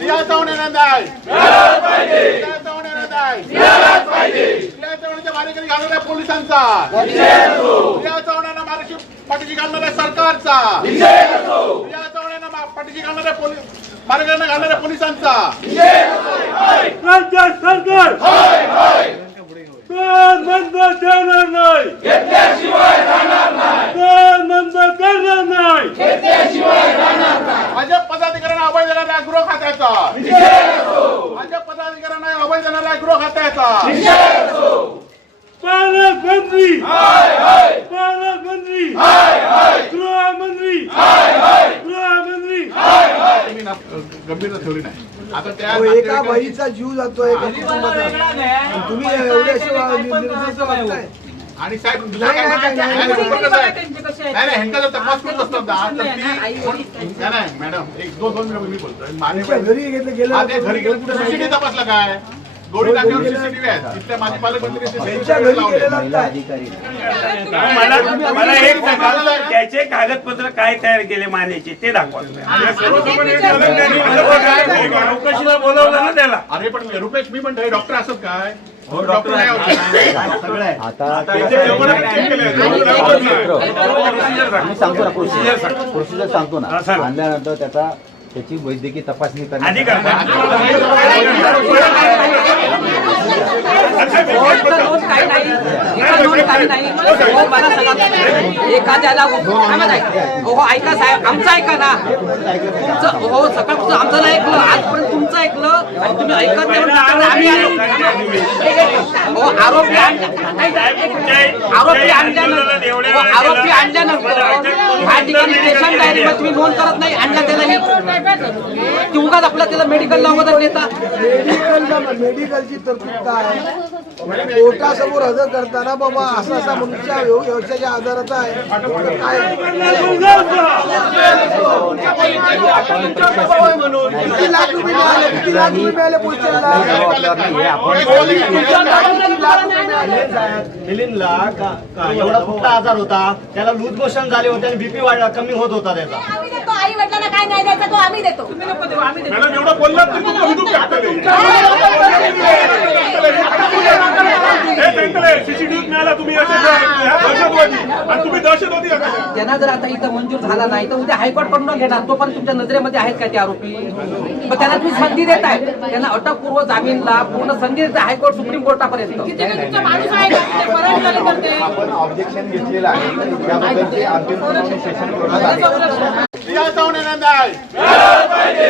रिया चव्हाणांना न्याय मिळालाच पाहिजे. रिया चव्हाणांना न्याय मिळालाच पाहिजे. रिया चव्हाणांच्या मारेकरी घालणाऱ्या पोलिसांचा निषेध असो. रिया चव्हाणांना पाठीशी घालणाऱ्या सरकारचा निषेध असो. रिया चव्हाणांना पाठीशी घालणाऱ्या मारेकऱ्यांना घालणाऱ्या पोलिसांचा निषेध असो. सरकार हाय हाय कोण बंद देणार नाही घेतल्याशिवाय राहणार नाही. कोण बंद करणार नाही घेतल्याशिवाय राहणार नाही. भाजप पदाधिकाऱ्यांना अभय देणाऱ्या गृह खात्याचा निषेध असो. भाजप पदाधिकाऱ्यांना अभय देणाऱ्या गृह खात्याचा निषेध असो. पालकमंत्री हाय हाय पालकमंत्री हाय हाय गृहमंत्री हाय हाय गृहमंत्री हाय हाय. तुम्ही ना गंभीरता ठेवली नाही. आता त्या एका बाईचा जीव जातोय तुम्ही एवढे असे निर्देश वागताय. आणि साहेब दुसरं काय नाही ह्यांचा जर तपास करत असतात ना तर नाही मॅडम एक दोन मिनिट मी बोलतोय त्यांच्या घरी घेतलं गेलं घरी गेलं कुठे सीसीटीव्ही तपासला काय गोडी टाक्यावर सीसीटीव्ही आहे तिथल्या माझे पालकमंत्री त्यांच्या घरी गेलेला मला एक सांगा त्याचे कागदपत्र काय तयार केले मान्याचे ते दाखवा. चौकशीला बोलवलं ना त्याला. अरे पण रुपेश मी म्हणतोय डॉक्टर असत काय डॉक्टर नाही सांगतो ना प्रोसिजर सांगतो ना. आणल्यानंतर त्याची वैद्यकीय तपासणी एखाद्याला ऐका साहेब आमचं ऐका ना तुमचं हो सकाळपासून आमचं नाही ऐकलं आजपर्यंत तुमचं ऐकलं आणि तुम्ही ऐकत नाही आम्ही आलो हो आरोपी आणल्यानंतर ह्या ठिकाणी पेशंट डायरीमध्ये तुम्ही नोंद करत नाही आणला त्याला ती उगाच आपला त्याला मेडिकलला वगैरे नेता. मेडिकलची तरतूद काय कोर्टासमोर हजर करताना बाबा असा असा मनुष्य व्यवसायाच्या आजाराचा आहे काय किती लाख रुपये मिळाले पोलिसांना मिलिंदला एवढा कुठला आजार होता त्याला लूज मोशन झाले होते आणि बीपी कमी होत होता त्याचा. आई वडिलांना काय नाही द्यायचा तो आम्ही देतो. मॅडम एवढं बोललात सीसीटीव्ही मिळाला तुम्ही तुम्ही दहशतवादी. त्यांना जर आता इथं मंजूर झाला नाही तर उद्या हायकोर्ट कडून घेणार तो पण तुमच्या नजरेमध्ये आहेत का ते आरोपी मग त्यांना तुम्ही संधी देताय त्यांना अटकपूर्व जामीनला पूर्ण संधी देताय हायकोर्ट सुप्रीम कोर्टापर्यंत. आपण ऑब्जेक्शन घेतलेलं आहे त्याबद्दलचे अंतिम सुनावणी सेशन कोर्टात आहे. रिया चव्हाणांना न्याय मिळालाच पाहिजे.